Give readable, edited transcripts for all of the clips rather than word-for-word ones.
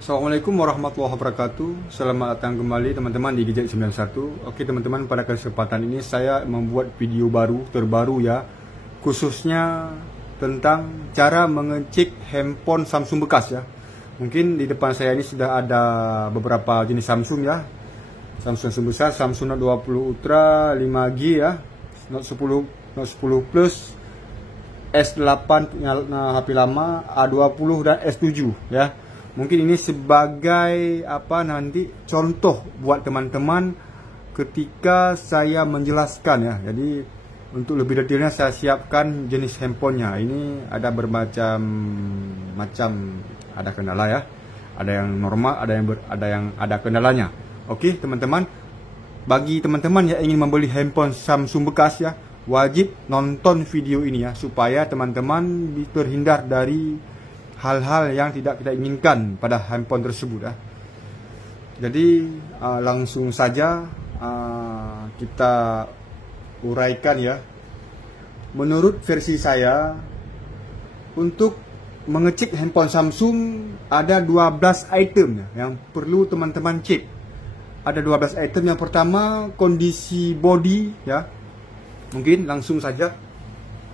Assalamualaikum warahmatullahi wabarakatuh. Selamat datang kembali teman-teman di Gadget 91. Oke teman-teman, pada kesempatan ini saya membuat video terbaru ya, khususnya tentang cara mengecek handphone Samsung bekas ya. Mungkin di depan saya ini sudah ada beberapa jenis Samsung ya. Samsung besar, Samsung Note 20 Ultra 5G ya, Note 10 Plus, S8 HP lama, A20 dan S7 ya. Mungkin ini sebagai nanti contoh buat teman-teman ketika saya menjelaskan ya. Jadi untuk lebih detailnya saya siapkan jenis handphonenya. Ini ada bermacam ada kendala ya. Ada yang normal, ada kendalanya. Oke, teman-teman. Bagi teman-teman yang ingin membeli handphone Samsung bekas ya, wajib nonton video ini ya, supaya teman-teman terhindar dari hal-hal yang tidak kita inginkan pada handphone tersebut ya. Jadi langsung saja kita uraikan ya. Menurut versi saya, untuk mengecek handphone Samsung ada 12 item ya, yang perlu teman-teman cek. Ada 12 item. Yang pertama, kondisi body ya. Mungkin langsung saja.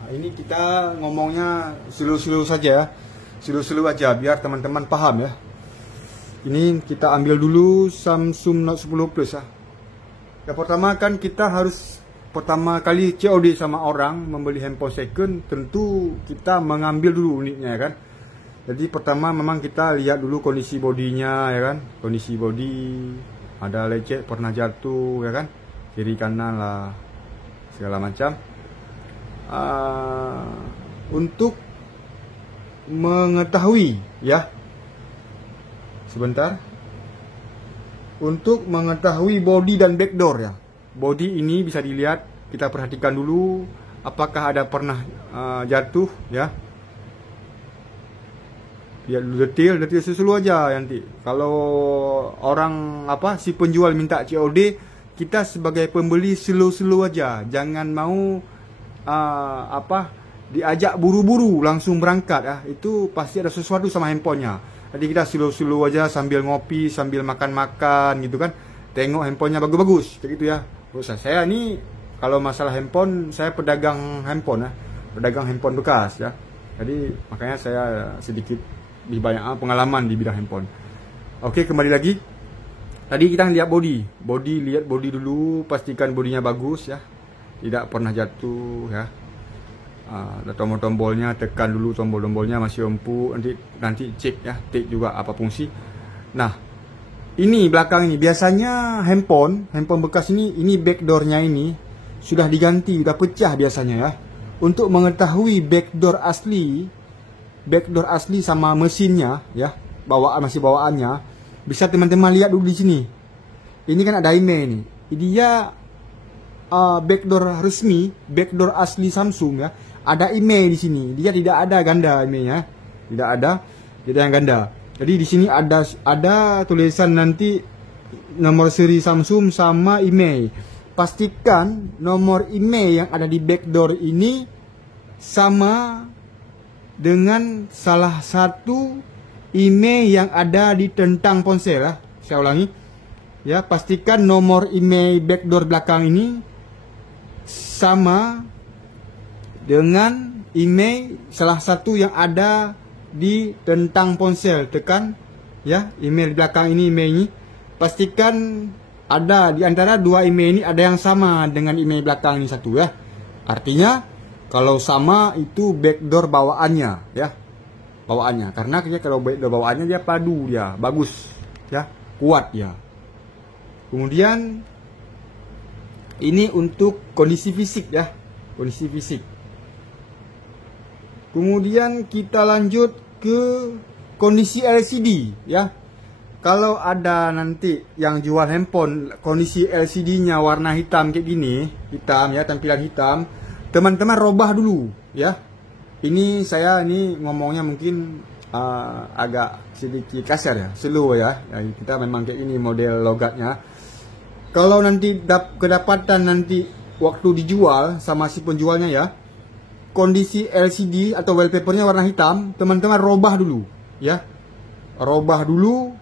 Ini kita ngomongnya slow-slow saja ya. Slow-slow aja biar teman-teman paham ya. Ini kita ambil dulu Samsung Note 10 Plus ya. Yang pertama kan kita harus pertama kali COD sama orang membeli handphone second, tentu kita mengambil dulu unitnya ya kan. Jadi pertama memang kita lihat dulu kondisi bodinya ya kan. Kondisi body, ada lecet, pernah jatuh ya kan, kiri kanan lah, segala macam. Untuk mengetahui ya, sebentar, untuk mengetahui body dan backdoor ya. Body ini bisa dilihat, kita perhatikan dulu apakah ada pernah jatuh ya. Lihat dulu detail sesuai aja nanti. Kalau orang si penjual minta COD, kita sebagai pembeli slow aja, jangan mau diajak buru-buru langsung berangkat ya. Itu pasti ada sesuatu sama handphonenya. Jadi kita slow aja sambil ngopi, sambil makan-makan gitu kan. Tengok handphonenya bagus-bagus kayak gitu ya. Terus saya ini kalau masalah handphone, saya pedagang handphone ya. Pedagang handphone bekas ya. Jadi makanya saya sedikit lebih banyak pengalaman di bidang handphone. Oke, kembali lagi. Tadi kita lihat body. Lihat body dulu, pastikan bodinya bagus ya. Tidak pernah jatuh ya. Ada tombol-tombolnya, tekan dulu tombol-tombolnya masih empuk, nanti cek ya, take juga apa fungsi. Nah, ini belakang ini biasanya handphone bekas ini backdoornya ini sudah diganti, sudah pecah biasanya ya. Untuk mengetahui backdoor asli sama mesinnya ya, bawaannya, bisa teman-teman lihat dulu di sini. Ini kan ada email ini. Dia backdoor resmi, backdoor asli Samsung ya. Ada email di sini. Dia tidak ada ganda emailnya. Tidak ada yang ganda. Jadi di sini ada tulisan nanti nomor seri Samsung sama email. Pastikan nomor email yang ada di backdoor ini sama dengan salah satu email yang ada di tentang ponsel ya. Saya ulangi. Ya, pastikan nomor email backdoor belakang ini sama dengan email salah satu yang ada di tentang ponsel. Tekan ya, email belakang ini, email ini. Pastikan ada di antara dua email ini ada yang sama dengan email belakang ini satu ya. Artinya kalau sama itu backdoor bawaannya ya. Bawaannya. Karena kalau backdoor bawaannya dia padu, dia bagus ya, kuat ya. Kemudian ini untuk kondisi fisik ya, kondisi fisik. Kemudian kita lanjut ke kondisi LCD ya. Kalau ada nanti yang jual handphone kondisi LCD-nya warna hitam kayak gini, hitam ya, tampilan hitam, teman-teman robah dulu ya. Ini saya ngomongnya mungkin agak sedikit kasar ya, slow ya. Kita memang kayak ini model logatnya. Kalau nanti kedapatan nanti waktu dijual sama si penjualnya ya, kondisi LCD atau wallpapernya warna hitam, teman-teman robah dulu ya. Robah dulu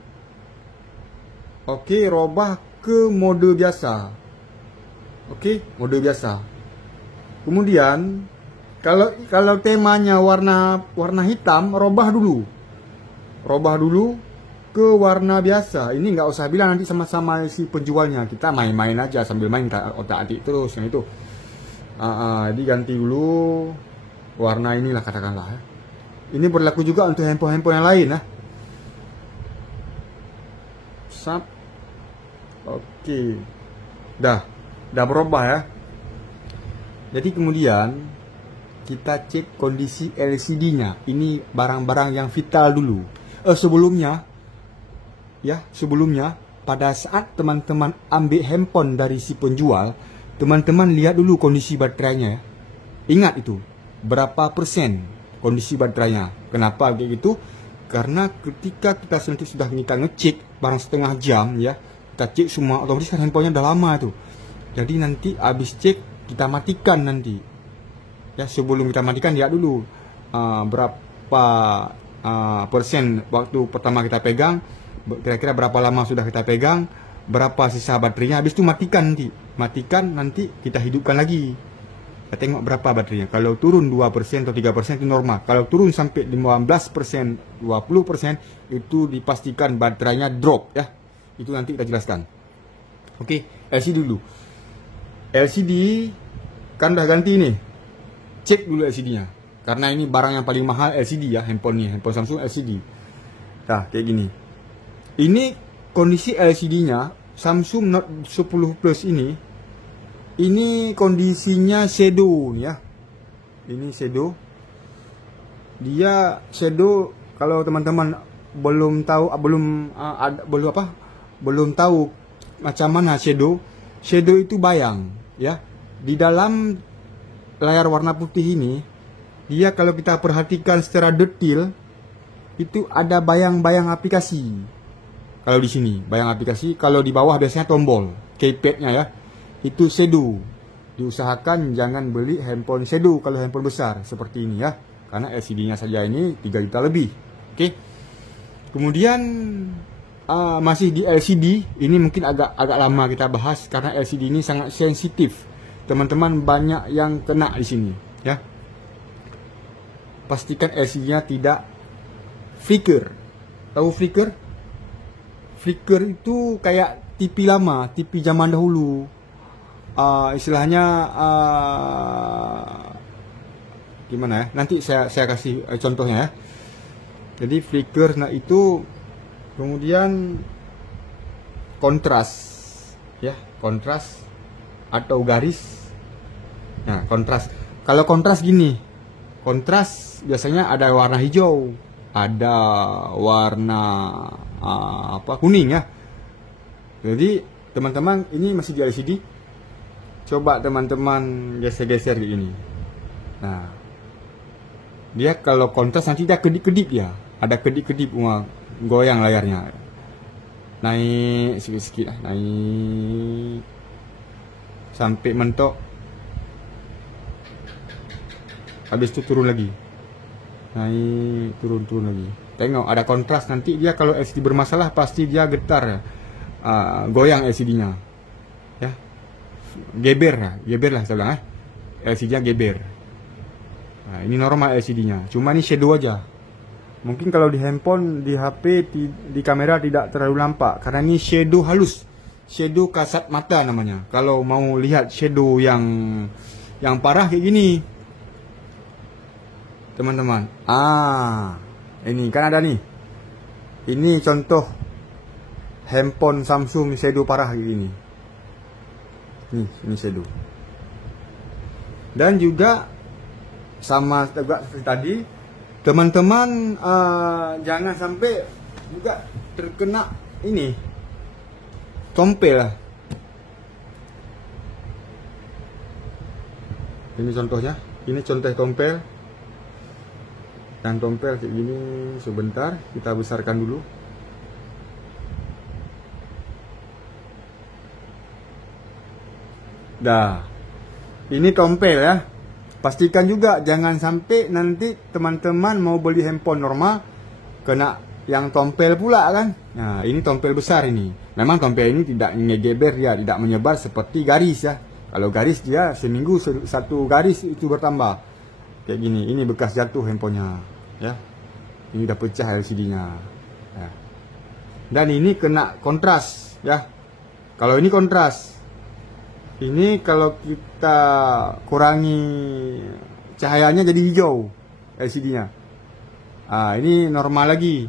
Oke, robah ke mode biasa. Oke, mode biasa. Kemudian kalau temanya warna hitam, robah dulu ke warna biasa. Ini nggak usah bilang nanti sama-sama si penjualnya, kita main-main aja sambil main otak-atik terus yang itu. Jadi ganti dulu warna inilah katakanlah ya. Ini berlaku juga untuk handphone yang lain ya. Oke, dah berubah ya. Jadi kemudian kita cek kondisi LCD-nya. Ini barang-barang yang vital dulu. Sebelumnya pada saat teman-teman ambil handphone dari si penjual, teman-teman lihat dulu kondisi baterainya ya. Ingat itu, berapa persen kondisi baterainya. Kenapa kayak gitu? Karena ketika kita sudah ngecek barang setengah jam ya, kita cek semua, otomatis kan handphonenya udah lama tuh. Jadi nanti habis cek kita matikan nanti. Ya, sebelum kita matikan lihat dulu berapa persen waktu pertama kita pegang, kira-kira berapa lama sudah kita pegang, berapa sisa baterainya, habis itu matikan nanti kita hidupkan lagi. Kita tengok berapa baterainya. Kalau turun 2% atau 3% itu normal. Kalau turun sampai 15%, 20% itu dipastikan baterainya drop ya. Itu nanti kita jelaskan. Oke, LCD dulu. LCD kan udah ganti nih. Cek dulu LCD-nya. Karena ini barang yang paling mahal LCD ya, handphone Samsung LCD. Nah, kayak gini. Ini kondisi LCD-nya Samsung Note 10 Plus ini. Ini kondisinya shadow ya. Ini shadow. Dia shadow, kalau teman-teman belum tahu macam mana shadow itu bayang ya. Di dalam layar warna putih ini, dia kalau kita perhatikan secara detail itu ada bayang-bayang aplikasi. Kalau di sini bayang aplikasi, kalau di bawah biasanya tombol keypadnya ya. Itu shadow. Diusahakan jangan beli handphone shadow kalau handphone besar seperti ini ya, karena LCD-nya saja ini 3 juta lebih. Oke. Kemudian masih di LCD, ini mungkin agak lama kita bahas karena LCD ini sangat sensitif. Teman-teman banyak yang kena di sini ya. Pastikan LCD-nya tidak flicker. Tahu flicker? Flicker itu kayak TV lama, TV zaman dahulu. Istilahnya gimana ya? Nanti saya kasih contohnya ya. Jadi flicker, nah itu kemudian kontras ya, kontras atau garis. Nah, kontras. Kalau kontras gini, kontras biasanya ada warna hijau, ada warna kuning ya. Jadi teman-teman, ini masih di LCD. Coba teman-teman geser-geser di ini. Nah, dia kalau kontras nanti dia kedip-kedip ya. Ada kedip-kedip, goyang layarnya. Naik sedikit-sedikit lah, naik sampai mentok. Habis itu turun lagi. Naik, turun lagi. Tengok ada kontras, nanti dia kalau LCD bermasalah pasti dia getar, goyang LCD-nya. Ya. Geber lah saya bilang LCD-nya geber. Nah, ini normal LCD-nya. Cuma ini shadow aja. Mungkin kalau di handphone, di HP, di kamera tidak terlalu nampak karena ini shadow halus. Shadow kasat mata namanya. Kalau mau lihat shadow yang parah kayak gini, teman-teman. Ini kan ada nih. Ini contoh handphone Samsung shadow parah kayak gini. Ini shadow. Dan juga sama seperti tadi, teman-teman jangan sampai juga terkena ini tompel lah. Ini contohnya, ini contoh tompel. Dan tompel kayak gini, sebentar kita besarkan dulu. Dah, ini tompel ya. Pastikan juga jangan sampai nanti teman-teman mau beli handphone normal kena yang tompel pula kan. Nah, ini tompel besar ini. Memang tompel ini tidak ngegeber, dia tidak menyebar seperti garis ya. Kalau garis dia seminggu satu garis itu bertambah. Kayak gini. Ini bekas jatuh handphonenya ya. Ini udah pecah LCD-nya. Ya. Dan ini kena kontras ya. Kalau ini kontras. Ini kalau kita kurangi cahayanya jadi hijau LCD-nya. Ini normal lagi.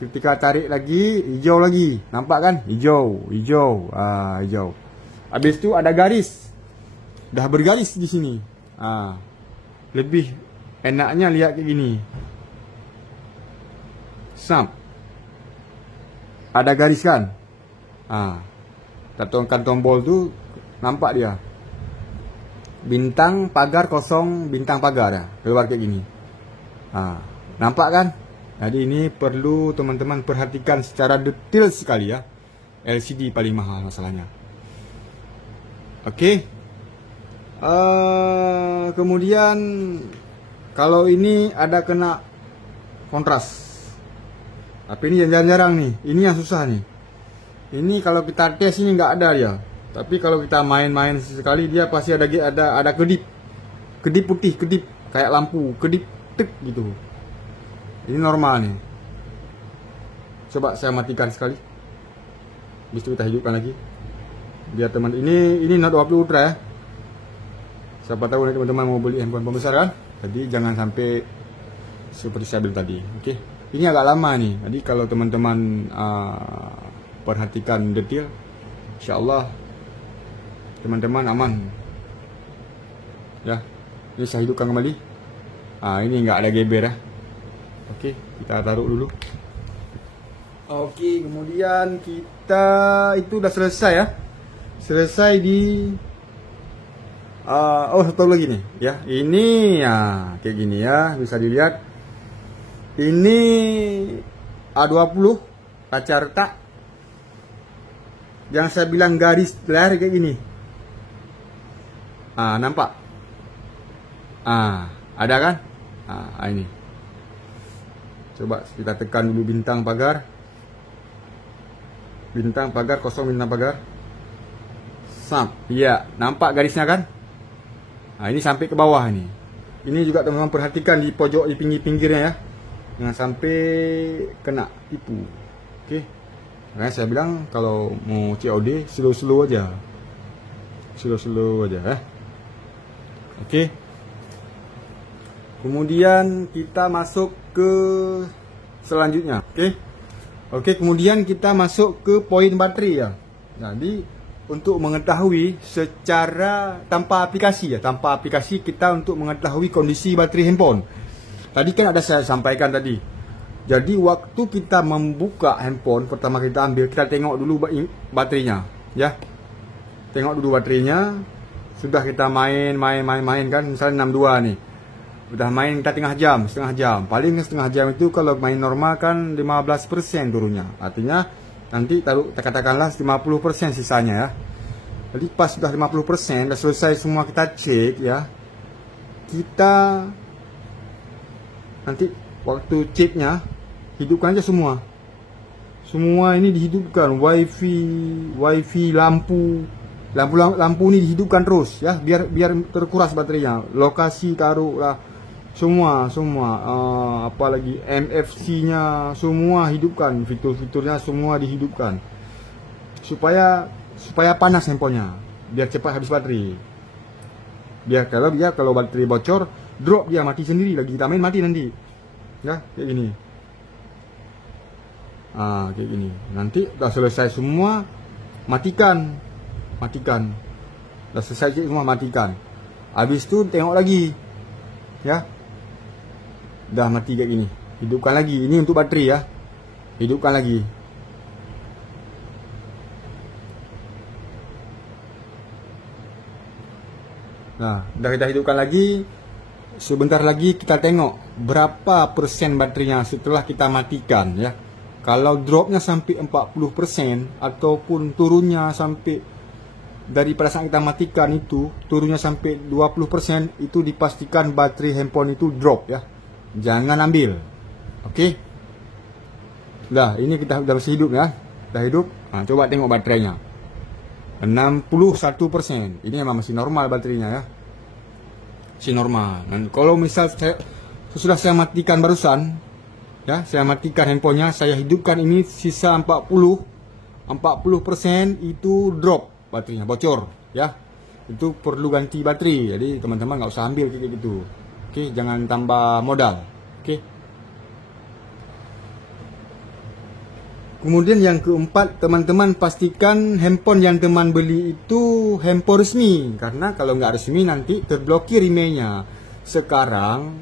Ketika tarik lagi, hijau lagi. Nampak kan? Hijau. Hijau. Habis itu ada garis. Dah bergaris di sini. Lebih enaknya lihat kayak gini. Ada garis kan? Kita tekan tombol tuh, nampak dia. Bintang pagar kosong, bintang pagar ya. Keluar kayak gini. Nampak kan? Jadi ini perlu teman-teman perhatikan secara detail sekali ya. LCD paling mahal masalahnya. Oke. Kemudian kalau ini ada kena kontras. Tapi ini jarang-jarang nih. Ini yang susah nih. Ini kalau kita tes ini nggak ada dia. Tapi kalau kita main-main sekali dia pasti ada kedip. Kedip putih, kedip kayak lampu, kedip tek gitu. Ini normal nih. Coba saya matikan sekali. Habis itu kita hidupkan lagi. Biar teman ini Note 20 Ultra ya. Siapa tahu nanti teman-teman mau beli handphone pembesar kan? Jadi jangan sampai seperti saya bilang tadi. Oke. Ini agak lama nih. Jadi kalau teman-teman perhatikan detail, insyaallah teman-teman aman. Ya. Ini saya hidupkan kembali. Ini nggak ada geber ya. Oke, kita taruh dulu. Oke, kemudian kita itu udah selesai ya. Selesai di satu lagi nih ya. Ini ya kayak gini ya, bisa dilihat. Ini A20 kaca retak. Yang saya bilang garis layar kayak gini. Nampak? Ada kan? Ini. Coba kita tekan dulu bintang pagar. Bintang pagar kosong, bintang pagar. Iya, nampak garisnya kan? Ini sampai ke bawah ini. Ini juga teman-teman perhatikan di pojok, di pinggir-pinggirnya ya. Jangan sampai kena tipu. Oke. Makanya saya bilang kalau mau COD slow-slow aja. Slow-slow aja ya. Oke. Kemudian kita masuk ke selanjutnya. Oke, kemudian kita masuk ke poin baterai ya. Jadi untuk mengetahui secara tanpa aplikasi ya, tanpa aplikasi kita untuk mengetahui kondisi baterai handphone. Tadi kan ada saya sampaikan tadi. Jadi waktu kita membuka handphone, pertama kita ambil, kita tengok dulu baterainya ya. Tengok dulu baterainya. Sudah kita main kan, misalnya 62 nih. Udah main kita setengah jam. Paling setengah jam itu kalau main normal kan 15% turunnya. Artinya nanti taruh katakanlah 50% sisanya ya. Jadi pas sudah 50%, sudah selesai semua kita cek ya. Kita nanti waktu ceknya hidupkan aja semua. Semua ini dihidupkan, wifi, lampu ini dihidupkan terus ya, biar terkuras baterainya. Lokasi taruhlah semua apalagi MFC-nya semua hidupkan, fitur-fiturnya semua dihidupkan supaya panas handphonenya, biar cepat habis baterai. Biar kalau baterai bocor, drop dia mati sendiri, lagi kita main mati nanti. Ya, kayak gini. Kayak gini. Nanti udah selesai semua, matikan. Udah selesai semua, matikan. Habis itu tengok lagi. Ya. Udah mati kayak gini, hidupkan lagi. Ini untuk baterai ya, hidupkan lagi. Nah, udah kita hidupkan lagi. Sebentar lagi kita tengok berapa persen baterainya setelah kita matikan ya. Kalau dropnya sampai 40% ataupun turunnya sampai dari pada saat kita matikan itu turunnya sampai 20%, itu dipastikan baterai handphone itu drop ya. Jangan ambil. Oke. Dah, ini kita sudah bersih hidup ya. Dah hidup. Nah, coba tengok baterainya. 61%. Ini memang masih normal baterainya ya. Masih normal. Dan kalau misal sesudah saya matikan barusan, ya, saya matikan handphonenya, saya hidupkan ini sisa 40% itu drop baterainya, bocor ya. Itu perlu ganti baterai. Jadi teman-teman nggak usah ambil kayak gitu. Oke, jangan tambah modal. Oke. Kemudian yang keempat, teman-teman pastikan handphone yang teman beli itu handphone resmi. Karena kalau nggak resmi nanti terblokir emailnya. Sekarang,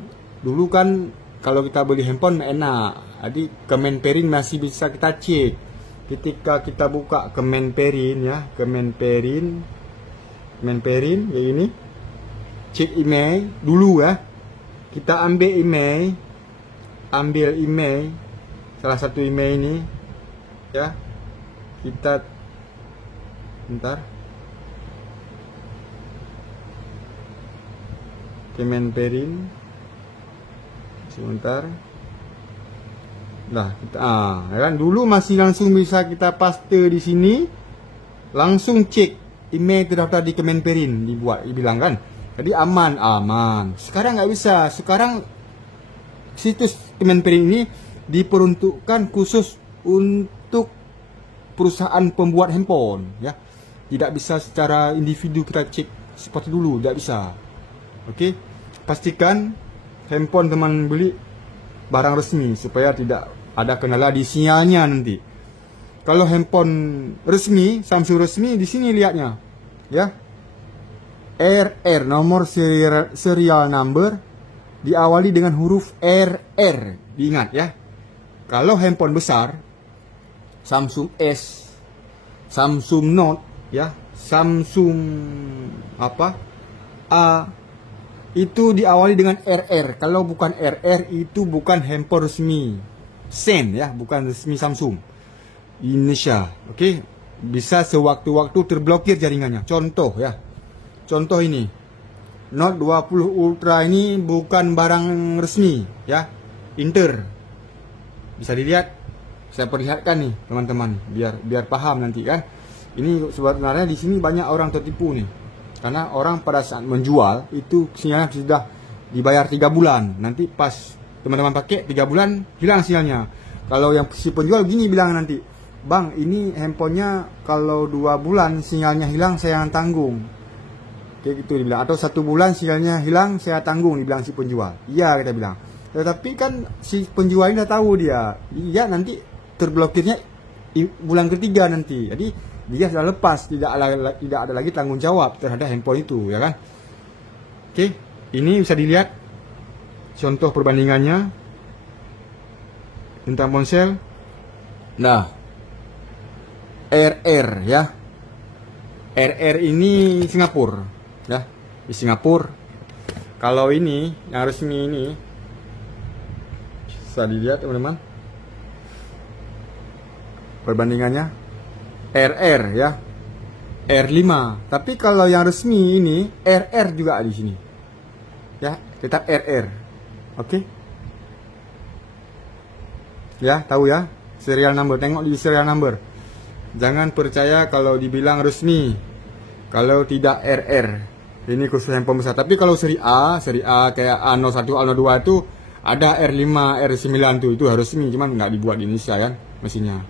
dulu kan kalau kita beli handphone enak. Jadi Kemenperin masih bisa kita cek. Ketika kita buka Kemenperin ya, Kemenperin kayak ini, cek email dulu ya. Kita ambil email, salah satu email ini ya. Kita bentar, Kemenperin sebentar. Nah, kita kan dulu masih langsung bisa kita paste di sini, langsung cek email terdaftar di Kemenperin, dibilang kan. Jadi aman. Sekarang nggak bisa. Sekarang situs Kemenperin ini diperuntukkan khusus untuk perusahaan pembuat handphone ya. Tidak bisa secara individu kita cek seperti dulu, tidak bisa. Oke. Pastikan handphone teman beli barang resmi supaya tidak ada kendala di sinyalnya nanti. Kalau handphone resmi, Samsung resmi, di sini lihatnya, ya. RR, nomor serial number diawali dengan huruf RR, diingat ya. Kalau handphone besar, Samsung S, Samsung Note, ya, Samsung A, itu diawali dengan RR. Kalau bukan RR, itu bukan handphone resmi Sen ya, bukan resmi Samsung Indonesia. Oke, bisa sewaktu-waktu terblokir jaringannya. Contoh ya, contoh ini Note 20 Ultra ini bukan barang resmi ya, Inter. Bisa dilihat, saya perlihatkan nih teman-teman, biar paham nanti kan. Ini sebenarnya di sini banyak orang tertipu nih, karena orang pada saat menjual itu sinyalnya sudah dibayar 3 bulan. Nanti pas teman-teman pakai 3 bulan hilang sinyalnya. Kalau yang si penjual gini bilang nanti, "Bang, ini handphonenya kalau 2 bulan sinyalnya hilang saya yang tanggung." Kayak gitu dibilang. Atau 1 bulan sinyalnya hilang saya tanggung, dibilang si penjual. Iya, kita bilang. Tetapi kan si penjual ini udah tahu dia. Iya, nanti terblokirnya bulan ketiga nanti. Jadi dia sudah lepas, tidak ada lagi tanggung jawab terhadap handphone itu, ya kan? Oke, ini bisa dilihat contoh perbandingannya tentang ponsel. Nah, RR ya. RR ini Singapura ya, di Singapura. Kalau ini yang resmi ini bisa dilihat teman-teman perbandingannya, RR ya, R5. Tapi kalau yang resmi ini RR juga di sini ya, tetap RR. Oke ya, tahu ya serial number, tengok di serial number. Jangan percaya kalau dibilang resmi kalau tidak RR. Ini khusus handphone besar. Tapi kalau seri A kayak A01, A02 itu ada R5, R9 tuh, itu harus resmi, cuman nggak dibuat di Indonesia kan mesinnya.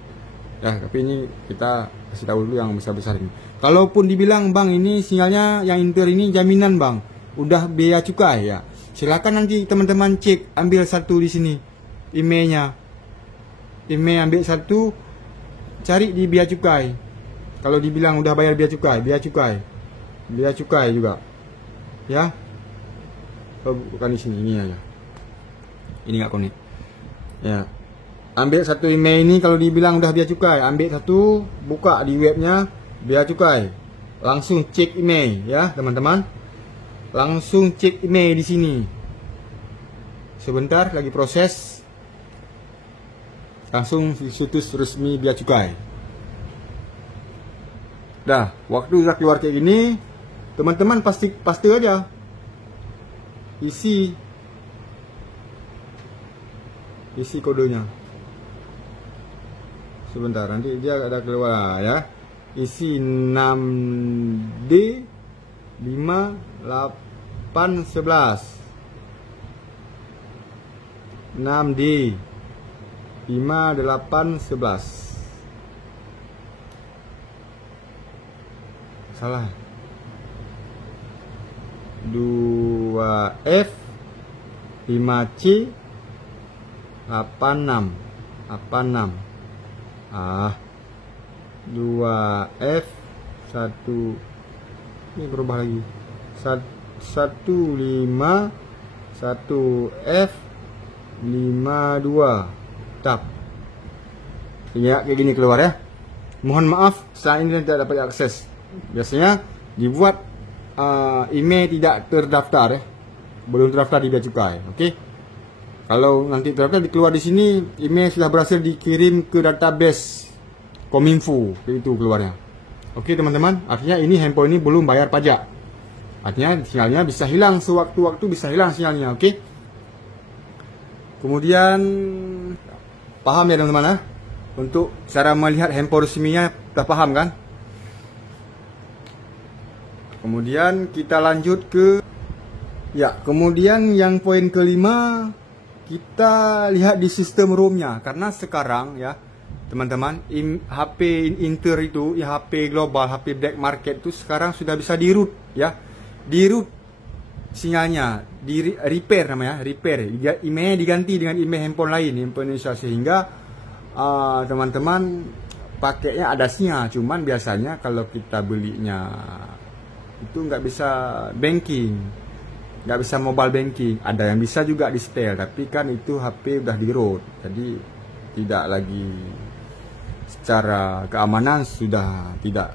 Ya, tapi ini kita kasih tahu dulu yang besar-besar ini. Kalaupun dibilang, "Bang, ini sinyalnya yang Inter ini jaminan, Bang. Udah biaya cukai ya." Silakan nanti teman-teman cek, ambil satu di sini emailnya. Email ambil satu, cari di biaya cukai. Kalau dibilang udah bayar biaya cukai juga. Ya. Oh, bukan di sini, ini aja. Ini nggak konek. Ya. Ambil satu email ini, kalau dibilang udah biaya cukai, ambil satu, buka di webnya biaya cukai. Langsung cek email ya, teman-teman. Langsung cek email di sini. Sebentar lagi proses. Langsung situs resmi biaya cukai. Dah, waktu udah keluar kayak gini, teman-teman pasti aja isi kodenya. sebentar, nanti dia ada keluar ya. Isi 6D 5 8 11 6D 5 8 11 salah 2F 5C 86 2F 1 ini berubah lagi 15 1F 52 tap ya, kayak gini keluar ya. Mohon maaf saat ini tidak dapat akses. Biasanya dibuat email tidak terdaftar ya, belum terdaftar di bea cukai. Oke, kalau nanti terdaftar keluar di sini email sudah berhasil dikirim ke database Kominfo, itu keluarnya. Oke teman-teman, artinya ini handphone ini belum bayar pajak, artinya sinyalnya bisa hilang sewaktu-waktu, bisa hilang sinyalnya. Oke, kemudian paham ya teman-teman, untuk cara melihat handphone resminya sudah paham kan? Kemudian kita lanjut ke kemudian yang poin kelima, kita lihat di sistem ROM-nya. Karena sekarang ya teman-teman, HP Inter itu ya, HP global, HP black market itu sekarang sudah bisa di-root ya. Di-root sinyalnya, di repair namanya, repair. Emailnya diganti dengan email handphone lain, handphone Indonesia, sehingga teman-teman pakainya ada sinyal. Cuman biasanya kalau kita belinya itu nggak bisa banking, nggak bisa mobile banking. Ada yang bisa juga di setel, tapi kan itu HP udah di root, jadi tidak lagi secara keamanan sudah tidak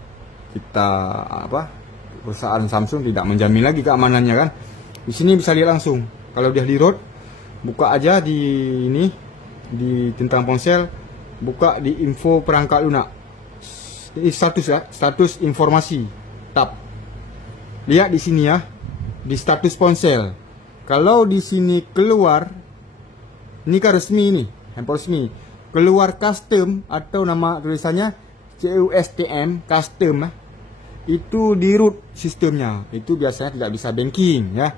kita perusahaan Samsung tidak menjamin lagi keamanannya kan. Di sini bisa lihat langsung kalau dia di root, buka aja di ini di tentang ponsel, buka di info perangkat lunak, ini status ya, status informasi, tab. Lihat di sini ya, di status ponsel. Kalau di sini keluar, ini kan resmi, ini handphone resmi. Keluar custom atau nama tulisannya CUSTM custom, itu di root sistemnya. Itu biasanya tidak bisa banking ya,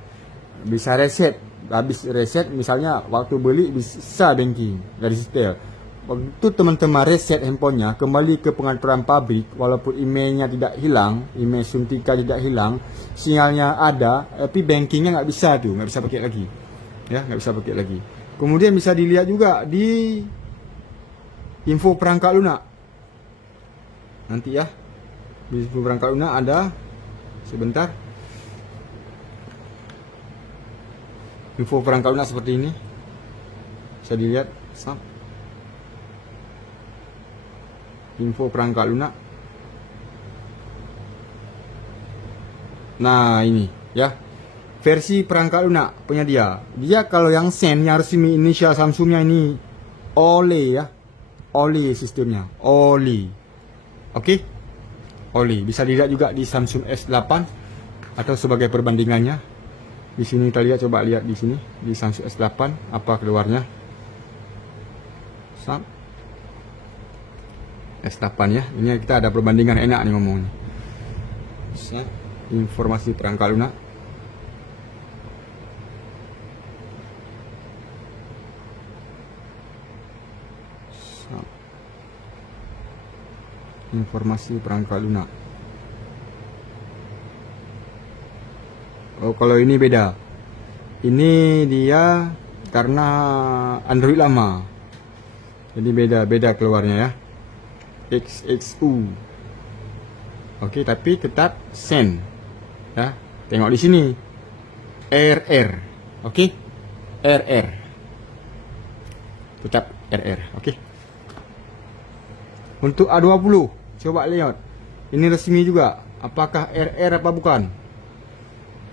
bisa reset. Habis reset misalnya waktu beli bisa banking dari setel. Waktu teman-teman reset handphonenya, kembali ke pengaturan pabrik, walaupun emailnya tidak hilang, email suntikan tidak hilang, sinyalnya ada, tapi bankingnya nggak bisa tuh, nggak bisa pakai lagi, ya nggak bisa pakai lagi. Kemudian bisa dilihat juga di info perangkat lunak, nanti ya, di info perangkat lunak ada, sebentar, info perangkat lunak seperti ini, bisa dilihat, info perangkat lunak. Nah ini ya, versi perangkat lunak punya dia. Dia kalau yang send, yang resmi inisial Samsungnya ini OLE ya, OLE sistemnya, OLE. Oke, OLE bisa dilihat juga di Samsung S8 atau sebagai perbandingannya. Di sini kita lihat, coba lihat di sini di Samsung S8 apa keluarnya. S8 ya, ini kita ada perbandingan, enak nih ngomongnya. Informasi perangkat lunak. Informasi perangkat lunak. Oh, kalau ini beda. Ini dia karena Android lama, jadi beda keluarnya ya. XXU. Oke, tapi tetap send ya. Tengok di sini RR. Oke, RR tetap RR. Oke, untuk A20 coba lihat, ini resmi juga, apakah RR apa bukan.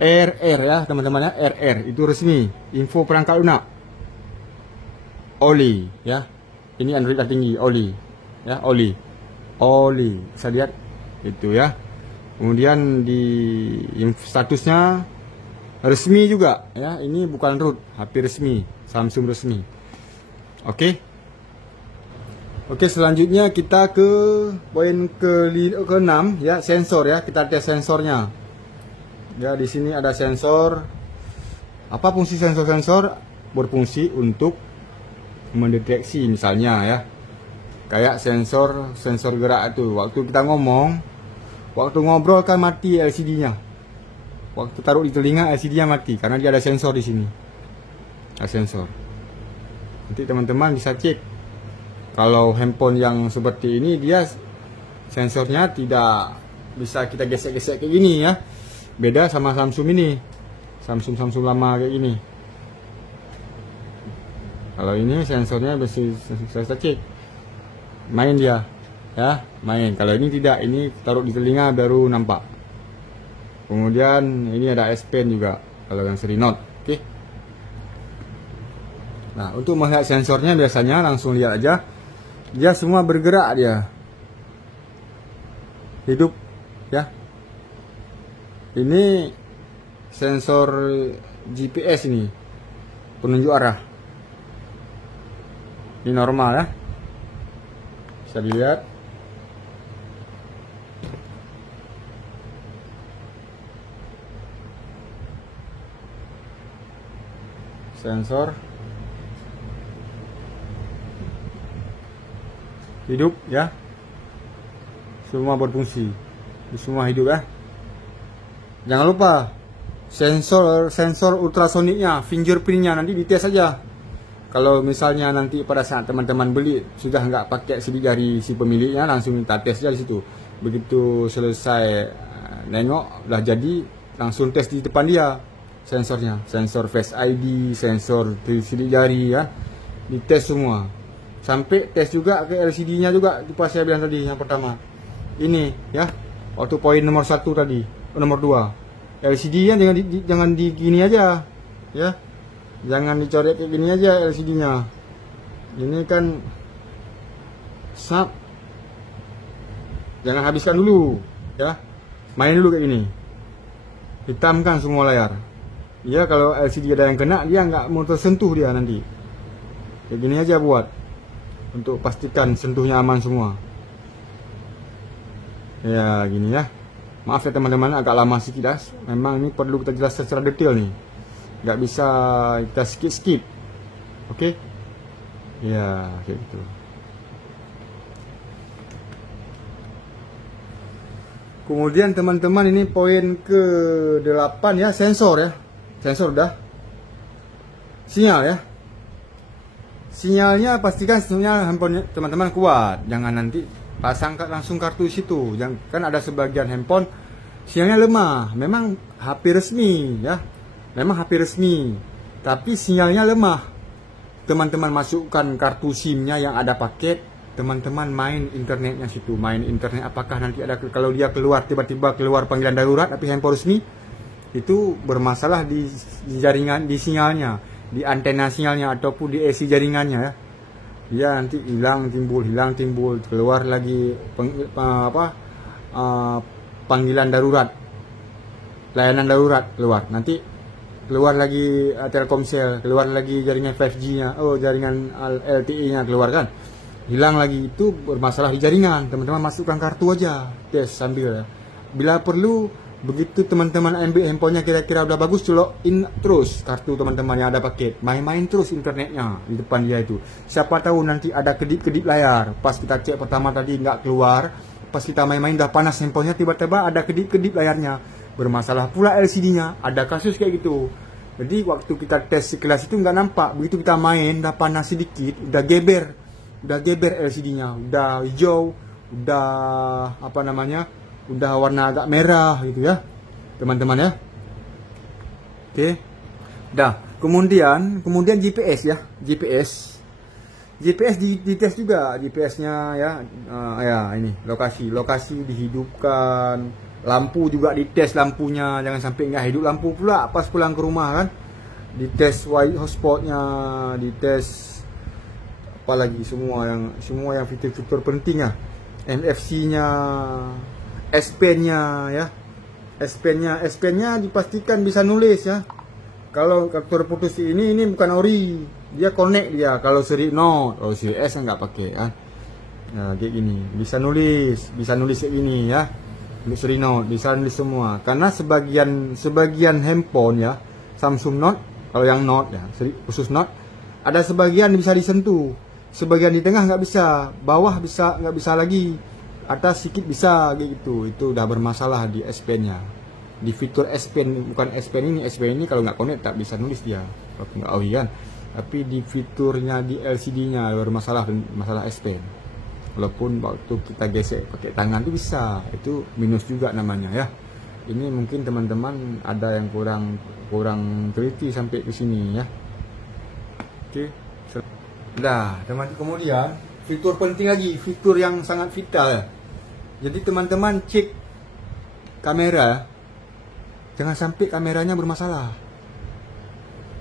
RR ya teman-teman ya, RR itu resmi, info perangkat lunak OLE ya. Ini Android tertinggi OLE ya, OLE bisa lihat itu ya. Kemudian di statusnya resmi juga ya, ini bukan root, HP resmi, Samsung resmi. Oke, Oke, selanjutnya kita ke poin ke-6 ya, sensor ya. Kita tes sensornya. Ya, di sini ada sensor. Apa fungsi sensor-sensor? Berfungsi untuk mendeteksi misalnya ya. Kayak sensor gerak itu. Waktu kita ngomong, waktu ngobrol kan mati LCD-nya. Waktu taruh di telinga LCD-nya mati karena dia ada sensor di sini. Ada sensor. Nanti teman-teman bisa cek. Kalau handphone yang seperti ini dia sensornya tidak bisa kita gesek-gesek kayak gini ya. Beda sama Samsung ini. Samsung lama kayak gini. Kalau ini sensornya bisa cek. Main dia. Ya, main. Kalau ini tidak, ini taruh di telinga baru nampak. Kemudian ini ada S Pen juga kalau yang seri Note. Oke. Nah, untuk melihat sensornya biasanya langsung lihat aja. Dia semua bergerak dia. Hidup ya. Ini sensor GPS ini. Penunjuk arah. Ini normal ya. Bisa dilihat. Sensor hidup ya, semua berfungsi, semua hidup ya. Jangan lupa sensor ultrasoniknya, fingerprintnya nanti dites saja. Kalau misalnya nanti pada saat teman-teman beli sudah nggak pakai sidik jari si pemiliknya, langsung minta tes aja di situ. Begitu selesai nengok udah jadi, langsung tes di depan dia sensornya, sensor Face ID, sensor sidik jari ya, dites semua. Sampai tes juga ke LCD-nya juga, itu pas saya bilang tadi yang pertama. Ini ya, waktu poin nomor 1 tadi, nomor 2. LCD-nya jangan di gini aja. Ya. Jangan dicoret kayak gini aja LCD-nya. Ini kan jangan habiskan dulu, ya. Main dulu kayak gini. Hitamkan semua layar. Ya, kalau LCD ada yang kena, dia nggak mau tersentuh dia nanti. Kayak gini aja buat. Untuk pastikan sentuhnya aman semua. Ya gini ya. Maaf ya teman-teman, agak lama sedikit ya. Memang ini perlu kita jelaskan secara detail nih. Gak bisa kita skip. Oke. Ya kayak gitu. Kemudian teman-teman, ini poin ke-8 ya, sensor ya. Sensor udah. Sinyal ya. Sinyalnya pastikan sinyal handphone teman-teman kuat. Jangan nanti pasang langsung kartu situ. Kan ada sebagian handphone sinyalnya lemah. Memang HP resmi ya. Memang HP resmi. Tapi sinyalnya lemah. Teman-teman masukkan kartu SIM-nya yang ada paket. Teman-teman main internetnya situ. Main internet, apakah nanti ada, kalau dia keluar tiba-tiba keluar panggilan darurat tapi handphone resmi, itu bermasalah di jaringan, di sinyalnya, di antena sinyalnya ataupun di AC jaringannya ya. Dia nanti hilang timbul, keluar lagi panggilan darurat, layanan darurat keluar, nanti keluar lagi Telkomsel, keluar lagi jaringan 5G-nya, jaringan LTE-nya keluar kan, hilang lagi. Itu bermasalah di jaringan. Teman-teman masukkan kartu aja, tes sambil ya. Bila perlu, begitu teman-teman ambil handphonenya kira-kira udah bagus, colokin terus kartu teman-teman yang ada paket, main-main terus internetnya di depan dia itu. Siapa tahu nanti ada kedip-kedip layar, pas kita cek pertama tadi nggak keluar, pas kita main-main udah panas handphonenya, tiba-tiba ada kedip-kedip layarnya, bermasalah pula LCD-nya. Ada kasus kayak gitu. Jadi waktu kita tes sekilas itu nggak nampak, begitu kita main udah panas sedikit, udah geber LCD-nya, udah hijau, udah udah warna agak merah gitu ya teman-teman ya. Oke. Dah, kemudian GPS ya. GPS dites juga, GPS-nya ya. Ya ini lokasi dihidupkan, lampu juga dites, lampunya jangan sampai nggak hidup lampu pula pas pulang ke rumah kan. Dites hotspotnya, dites apalagi semua yang fitur-fitur penting ya. NFC-nya, S Pen-nya ya. S Pen-nya dipastikan bisa nulis ya. Kalau kartu putus ini bukan ori, dia connect dia. Kalau seri Note, seri S nggak pakai kan. Nah, kayak gini, bisa nulis kayak gini ya. Untuk Note, bisa nulis semua. Karena sebagian handphone ya, Samsung Note, kalau yang Note ya, khusus Note, ada sebagian bisa disentuh, sebagian di tengah nggak bisa, bawah bisa nggak bisa lagi, atas sedikit bisa kayak gitu. Itu udah bermasalah di S Pen-nya. Di fitur S Pen, bukan S Pen ini kalau nggak connect tak bisa nulis dia. Nggak kan. Tapi di fiturnya di LCD-nya bermasalah, masalah S Pen. Walaupun waktu kita gesek pakai tangan itu bisa, itu minus juga namanya ya. Ini mungkin teman-teman ada yang kurang teliti sampai ke sini ya. Oke. Nah, teman, kemudian fitur penting lagi, fitur yang sangat vital. Jadi teman-teman cek kamera, jangan sampai kameranya bermasalah.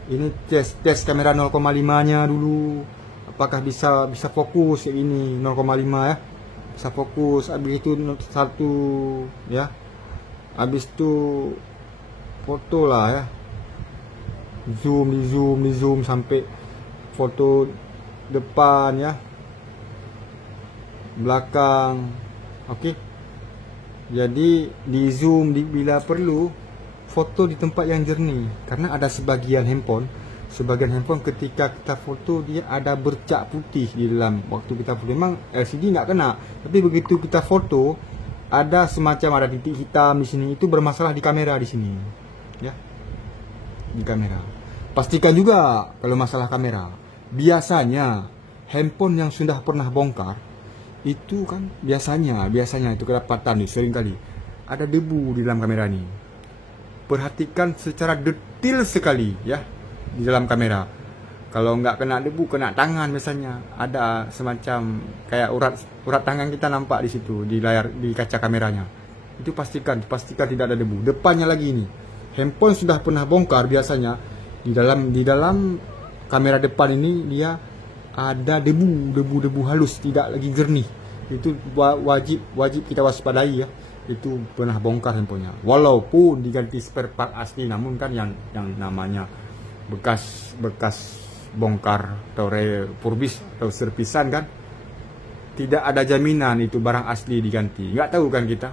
Ini tes kamera 0,5-nya dulu. Apakah bisa fokus kayak gini 0,5 ya, bisa fokus. Habis itu 1 ya, habis itu foto lah ya, zoom sampai foto depan ya, belakang. Oke. Jadi di zoom bila perlu, foto di tempat yang jernih. Karena ada sebagian handphone ketika kita foto dia ada bercak putih di dalam. Waktu kita foto memang LCD nggak kena, tapi begitu kita foto ada semacam ada titik hitam di sini, itu bermasalah di kamera di sini ya, di kamera. Pastikan juga kalau masalah kamera, biasanya handphone yang sudah pernah bongkar itu kan biasanya itu kedapatan nih, sering kali ada debu di dalam kamera ini. Perhatikan secara detail sekali ya di dalam kamera. Kalau nggak kena debu, kena tangan misalnya, ada semacam kayak urat tangan kita nampak di situ di layar, di kaca kameranya. Itu pastikan tidak ada debu. Depannya lagi ini, handphone sudah pernah bongkar, biasanya di dalam kamera depan ini dia ada debu halus, tidak lagi jernih. Itu wajib kita waspadai ya. Itu pernah bongkar handphonenya. Walaupun diganti spare part asli, namun kan yang namanya bekas bongkar atau refurbis atau servisan kan tidak ada jaminan itu barang asli diganti. Nggak tahu kan kita,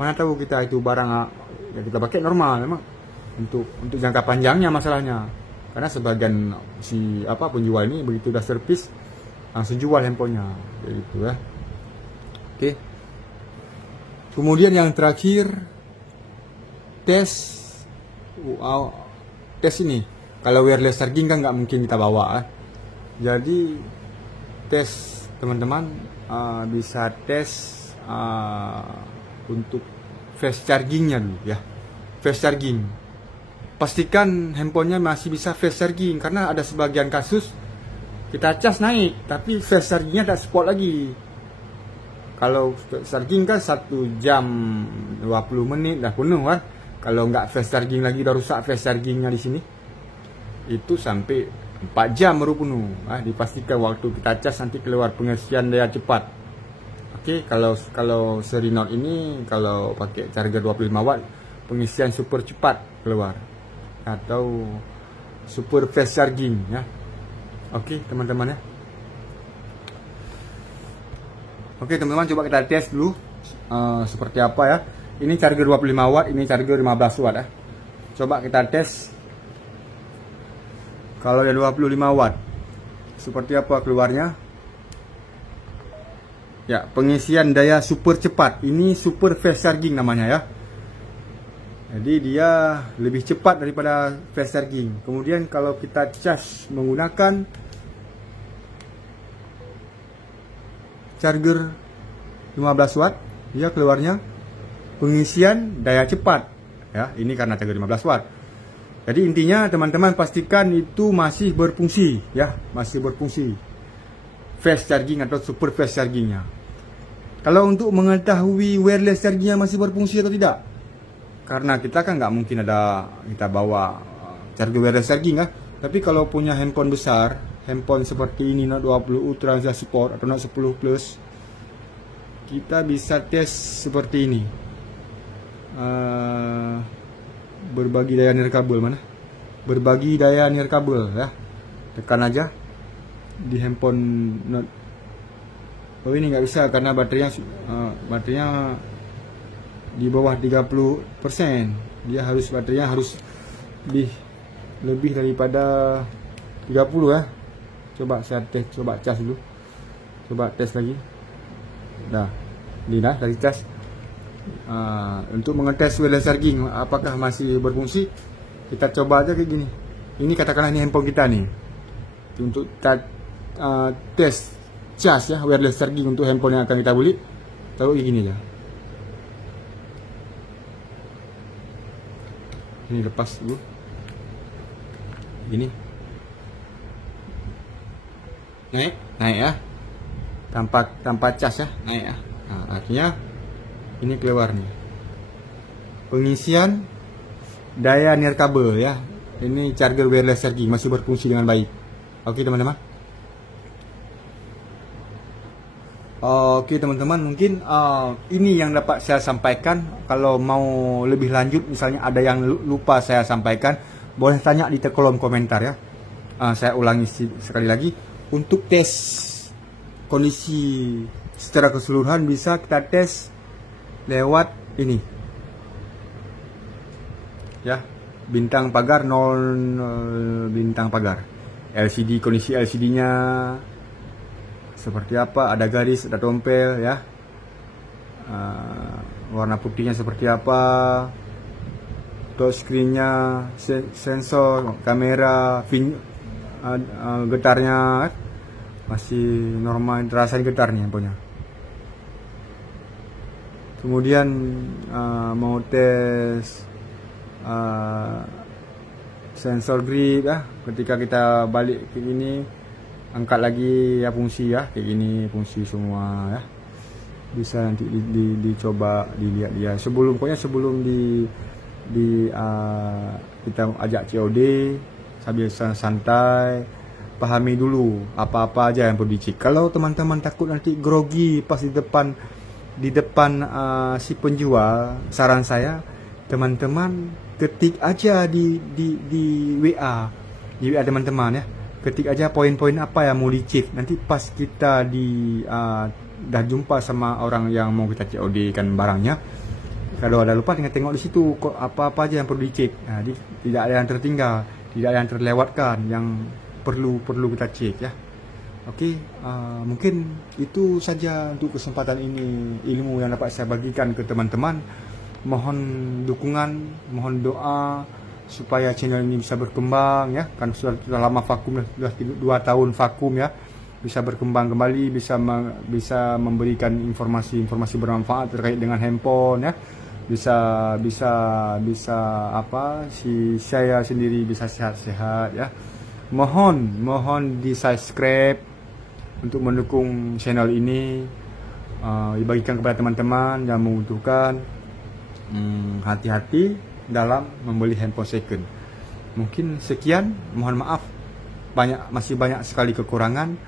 mana tahu kita itu barang yang kita pakai normal memang untuk jangka panjangnya masalahnya. Karena sebagian penjual ini begitu udah servis langsung jual handphonenya kayak gitu ya. Oke. Kemudian yang terakhir, tes ini. Kalau wireless charging kan nggak mungkin kita bawa. Jadi tes teman-teman bisa tes untuk fast chargingnya dulu ya. Fast charging, pastikan handphonenya masih bisa fast charging, karena ada sebagian kasus kita cas naik tapi fast chargingnya tak support lagi. Kalau fast charging kan 1 jam 20 menit dah penuh kan. Kalau nggak fast charging lagi, udah rusak fast chargingnya di sini, itu sampai 4 jam baru penuh. Dipastikan waktu kita cas nanti keluar pengisian daya cepat. Oke, kalau seri Note ini kalau pakai charger 25 watt, pengisian super cepat keluar atau super fast charging ya. Oke, teman-teman ya. Oke, teman-teman, coba kita tes dulu seperti apa ya. Ini charger 25 watt, ini charger 15 watt ya. Coba kita tes. Kalau yang 25 watt seperti apa keluarnya? Ya, pengisian daya super cepat. Ini super fast charging namanya ya. Jadi dia lebih cepat daripada fast charging. Kemudian kalau kita cas menggunakan charger 15 watt, dia keluarnya pengisian daya cepat ya. Ini karena charger 15 watt. Jadi intinya teman-teman pastikan itu masih berfungsi ya, masih berfungsi fast charging atau super fast chargingnya. Kalau untuk mengetahui wireless chargingnya masih berfungsi atau tidak, karena kita kan nggak mungkin kita bawa charger wireless charging kan. Tapi kalau punya handphone besar, handphone seperti ini Note 20 Ultra Support atau Note 10 Plus, kita bisa tes seperti ini. Berbagi daya nirkabel mana? Berbagi daya nirkabel ya. Tekan aja di handphone Note Oh ini nggak bisa karena baterainya di bawah 30%. Dia harus baterainya harus lebih daripada 30 ya. Coba saya tes, coba cas dulu. Coba tes lagi. Dah. Ini dah dari cas. Untuk mengetes wireless charging apakah masih berfungsi, kita coba aja kayak gini. Ini katakanlah ini handphone kita nih. Untuk tes cas ya, wireless charging untuk handphone yang akan kita beli, taruh kayak gini aja. Ini lepas dulu. Gini. Naik ya. Tanpa cas ya, naik ya. Nah, artinya ini keluar nih. Pengisian daya nirkabel ya. Ini charger wireless charging masih berfungsi dengan baik. Oke teman-teman. Oke teman-teman, mungkin ini yang dapat saya sampaikan. Kalau mau lebih lanjut, misalnya ada yang lupa saya sampaikan, boleh tanya di kolom komentar ya. Saya ulangi sekali lagi. Untuk tes kondisi secara keseluruhan bisa kita tes lewat ini ya, bintang pagar, bintang pagar, LCD, kondisi LCD nya seperti apa, ada garis, ada tompel ya, warna putihnya seperti apa, touchscreen-nya, sensor, kamera, getarnya masih normal, terasa getarnya punya. Kemudian mau tes sensor grip ya, ketika kita balik ke gini, angkat lagi ya fungsi ya, kayak gini fungsi semua ya. Bisa nanti dicoba dilihat dia pokoknya sebelum kita ajak COD, sambil santai pahami dulu apa-apa aja yang perlu dicek. Kalau teman-teman takut nanti grogi pas di depan si penjual, saran saya teman-teman ketik aja di WA teman-teman ya, ketik aja poin-poin apa yang mau dicek. Nanti pas kita dah jumpa sama orang yang mau kita COD kan barangnya, kalau ada lupa tinggal tengok di situ kok apa-apa aja yang perlu dicek. Nah, tidak ada yang tertinggal, tidak ada yang terlewatkan yang perlu kita cek ya. Oke, mungkin itu saja untuk kesempatan ini, ilmu yang dapat saya bagikan ke teman-teman. Mohon dukungan, mohon doa supaya channel ini bisa berkembang ya. Kan sudah lama vakum, sudah 2 tahun vakum ya. Bisa berkembang kembali, bisa memberikan informasi bermanfaat terkait dengan handphone ya. Bisa saya sendiri bisa sehat-sehat ya. Mohon di-subscribe untuk mendukung channel ini, dibagikan kepada teman-teman yang membutuhkan. Hati-hati dalam membeli handphone second. Mungkin sekian, mohon maaf masih banyak sekali kekurangan.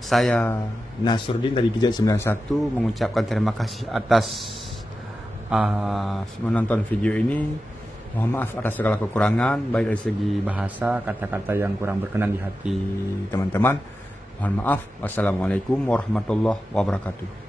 Saya Nasruddin dari Gadget91 mengucapkan terima kasih atas menonton video ini. Mohon maaf atas segala kekurangan, baik dari segi bahasa, kata-kata yang kurang berkenan di hati teman-teman. Mohon maaf. Wassalamualaikum warahmatullahi wabarakatuh.